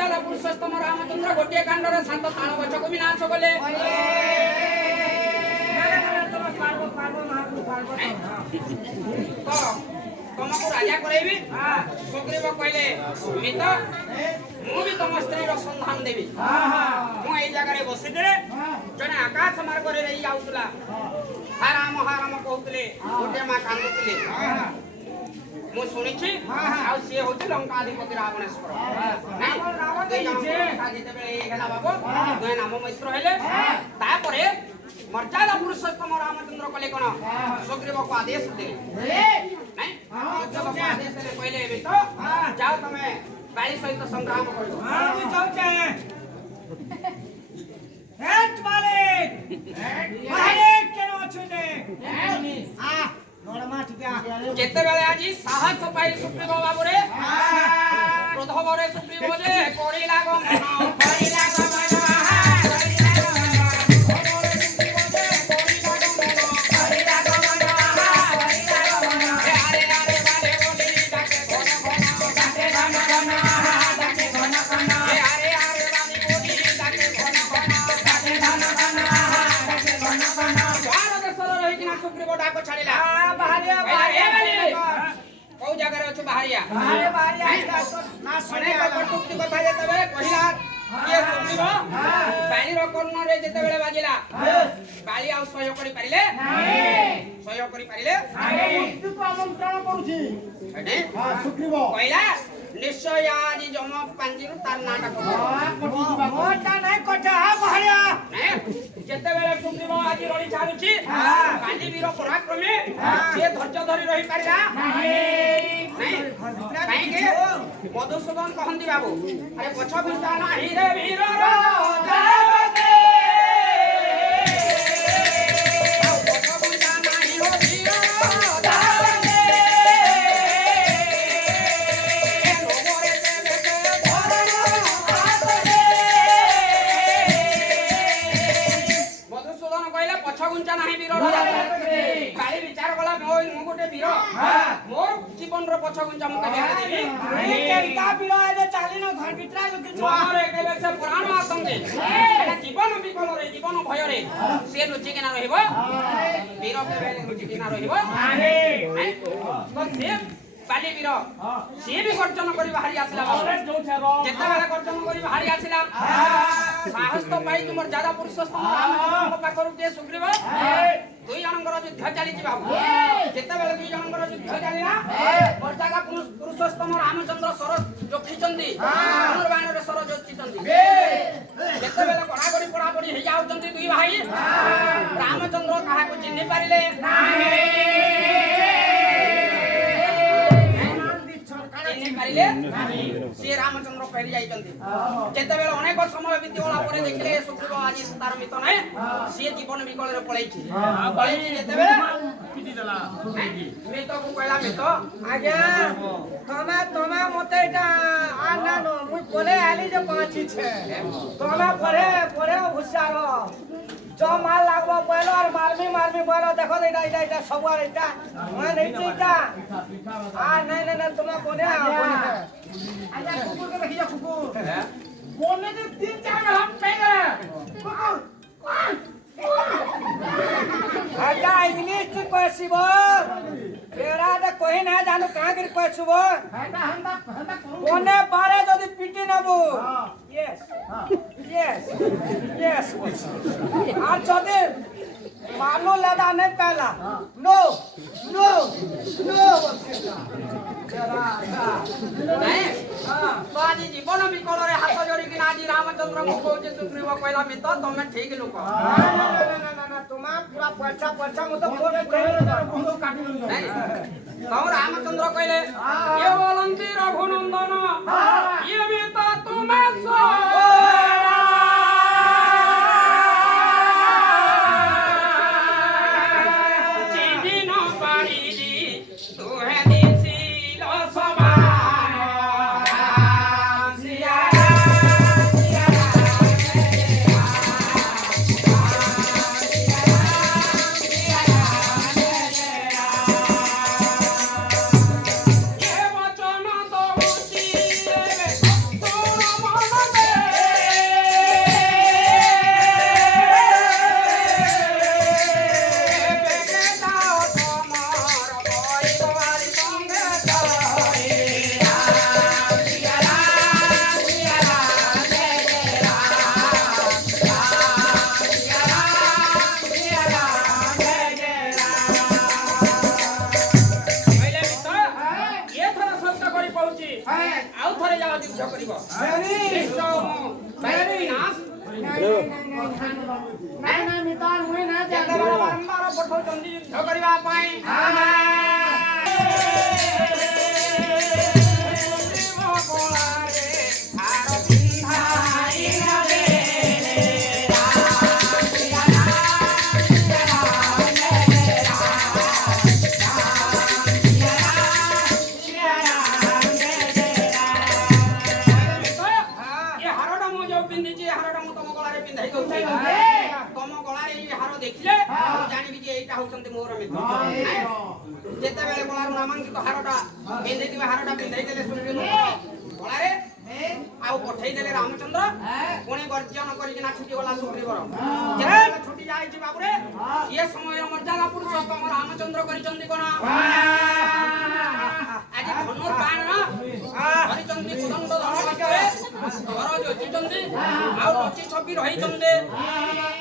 मर्यादा पुरुषोत्तम रामचंद्र गोटे कांडरे सात ताण गछको विनाश कले तुमको राजा करेबी सुग्रीव कहले मित मु भी तुम स्त्री संधान देवी मु एई जगह रे बसिले जने आकाश मार्ग रे रही जाउतला हाराम कहतले गोटे मा कांदुतले मु सुनी छी आ से होती लंकाधिपति रावणेश्वर जेते बेले गेला बाबू दुई नाम मैत्र हेले तापरे मर्यादा पुरुषोत्तम रामचंद्र कले कोन सुग्रीव को आदेश देले नहीं आदेश देले पहले भी तो जाओ तमे बाली सहित संग्राम करो हां भी जाऊ चाहे हेट मालिक मालिक केनो छुने आ नोरमा टिका जेते बेले आजी साहस पाई सुग्रीव बाबू रे क्रोध भरे सुग्रीव जे कोड़ी लागो मन कोड़ी लागो मन बाहरिया ना सुने कटुक्ति कथा जेते बेले कहिला के सुनिबो बाली रो कर्ण रे जेते बेले बाजिला बाली आ सहयोग करि पारिले नाही सहयोग करि पारिले नाही तू को आमंत्रण करूछी एटे हां सुग्रीव कहिला निश्चय आज जम पांजिरु तार नाटक कटि दिबा मोटा नाही कटा हा बाहरिया नाही जेते बेले सुग्रीव आज रणी छाडुची बाली वीर पराक्रमी से धैर्य धरि रहि पारिला नाही मधुसूदन कहंती बाबू अरे पछ बिस्ता नाही रे वीर रो जावते पछ बिस्ता नाही रो वीर रो जावते नोरे देवे धरण आसते मधुसूदन कहले पछ गुंचा नाही वीर रो जावते काली विचार कला मो गोटे वीर मोर जीवन रो पछ गुंचा म कहे देबी नहीं का वीर आले चाली न घर भितरा लोके मोर एकेबे से पुराण आतंके एटा जीवन विकल रे जीवन भय रे से रुचि केना रहिबो वीर के बेले रुचि केना रहिबो नाही तो से बाली वीर से भी गर्जन करी बाहरी आसला जेते बेले गर्जन करी बाहरी आसला साहस तो पाई तुमर ज्यादा पुरुषोत्तम रामचंद्र पाखरु के सुग्रीव दुई जनकर युद्ध चली बाबू जेते बेले दुई जनकर युद्ध चलीला मर्यादा पुरुषोत्तम रामचंद्र सर जोखिचंदी धनुर्बाण रे सर जोखिचंदी जेते बेले पड़ापड़ी हे जाउचंदी दुई भाई रामचंद्र काहा को चिन्हि पारिले चिन्हि पारिले से रामचंद्र फेरी जाइचंदी जेते बेले अनेक समय बीती होला परे देखले सुग्रीव आज तार मित नै से जीवन विकल रे पळैछि पळैछि जेते बेले पिटी देला मित को कहला मित आज्ञा तमा मते एटा आना न मुई कोले आली जे पाछी छे तमा परे होशियार जो माल लागबो पहलो और मारमी बोलो देखो एटा सब एटा मैं नहीं चीटा आ नहीं तमा कोने आजा कुकुर के देखियो कुकुर कोने जे 3-4 हम पे गए कुकुर आजा इंग्लिश कहसिबो बेरा दे कहि ना जानु कहां गिर कहसिबो हंदा कोने पारे जदी पिटी नबो यस आ जदी मानो लेदा नहीं पहला नो नहीं तो आज जीवन विकल रे हाथ जोड़ी कि आज रामचंद्र को कहजे सुग्रीव कहला मित तमे ठीक लोक ना तुमा पूरा पछा मु तो कोरे बंदूक काटी नहीं तो रामचंद्र कहले ये बोलंती रघुनंदन ये भी तो तुमे सो ବାରମ୍ବାର ପଠଉଛନ୍ତି ଯୁଦ୍ଧ କରିବା ପାଇଁ देखिले जानी कि एटा होचंते मोर मित्र जेते बेले कोलार नामांकित हारटा पिंधै दिबा हारटा पिंधै देले सुनिले कोलारे आउ पठै देले रामचंद्र कोणी गर्जन करिकिना छुटी गला सुग्रीवर जेते छुटी जाई छि बाबुरे ये समय मर्यादा पुरुषोत्तम रामचंद्र करिचंदी कोन आज धनुर बाण हरिचंदी कुदंड धनुष करे घर जोचिचंदी आउ लुचि छपी रहिचंदे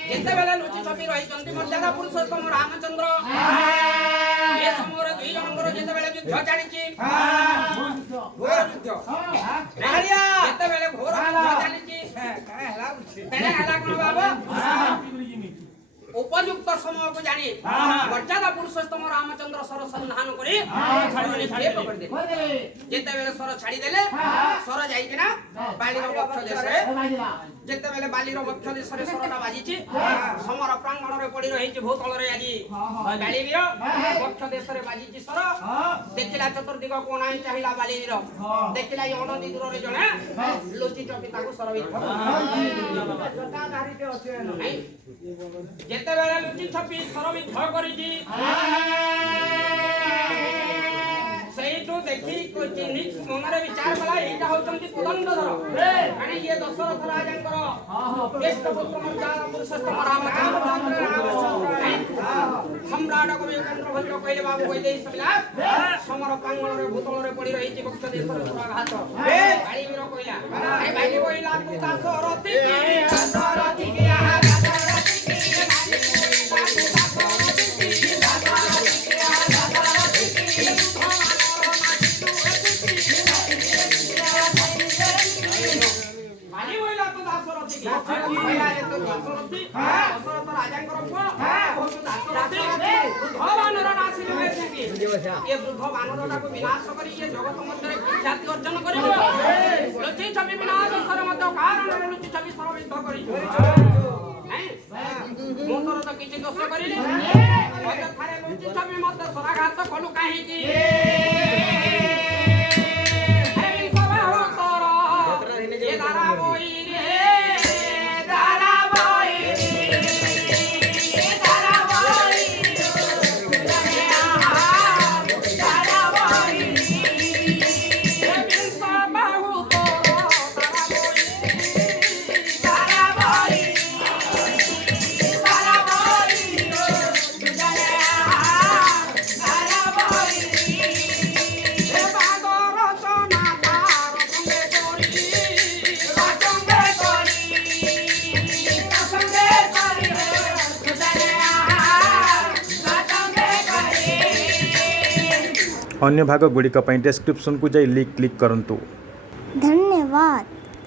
जेते बेले लुचि छपी रहिचंदी मर्यादा पुरुषोत्तम रामचंद्र ये समय दुई जनकर जेते बेले युद्ध चालिछि घोर युद्ध राहरिया जेते बेले घोर युद्ध चालिछि तेने हला कोन बाबा उपयुक्त समय को जानी मर्यादा पुरुषोत्तम रामचंद्र सर संधान करी पकड़ दे जेते बेले सर छाड़ी देले सर जाई कि ना बाली रो वक्ष देश रे जेते बेले बाली रो वक्ष देश रे सरटा बाजी छि समर प्रांगण रे पड़ी रही छि भूतल रे आजी बाली रो वक्ष देश रे बाजी छि सर देखिला चतुर्दिग को नाही चाहिला बाली रो देखिला य अनदी दूर रे जने लोची चपिता को सर विध जटा धारिते अछि नहीं जेते बेले लुचि छपी सर विध करिछि सेइटो देखि को चिन्हि मनरे विचार कला एटा होचंती कुदंडधर आणि ये दशरथ राजांकर ज्येष्ठ पुत्र मर्यादा पुरुषोत्तम रामचंद्र सम्राट को विकेंद्र भद्र कहिले बाबू कहि देई सबिला समर प्रांगण रे भूतल रे पड़ी रही छि वक्ष देश रे सुराघात काली वीर कहिला ए बाली कहिला तू दासरथी के ये वृद्ध बानरटा को विनाश करी ये जगत मध्य ख्याति अर्जन करिबो लुचि छवि विनाश सर मध्य कारण लुचि छवि सर विद्ध करी मोटर तो किछि दोष करिले मध्य थारे लुचि छवि मध्य सराघात कलु काहे की अरे सभा हो तोर ये धारा बोई अन्य भाग गुड़िक डिस्क्रिप्शन को जाई लिंक क्लिक करंतु। धन्यवाद।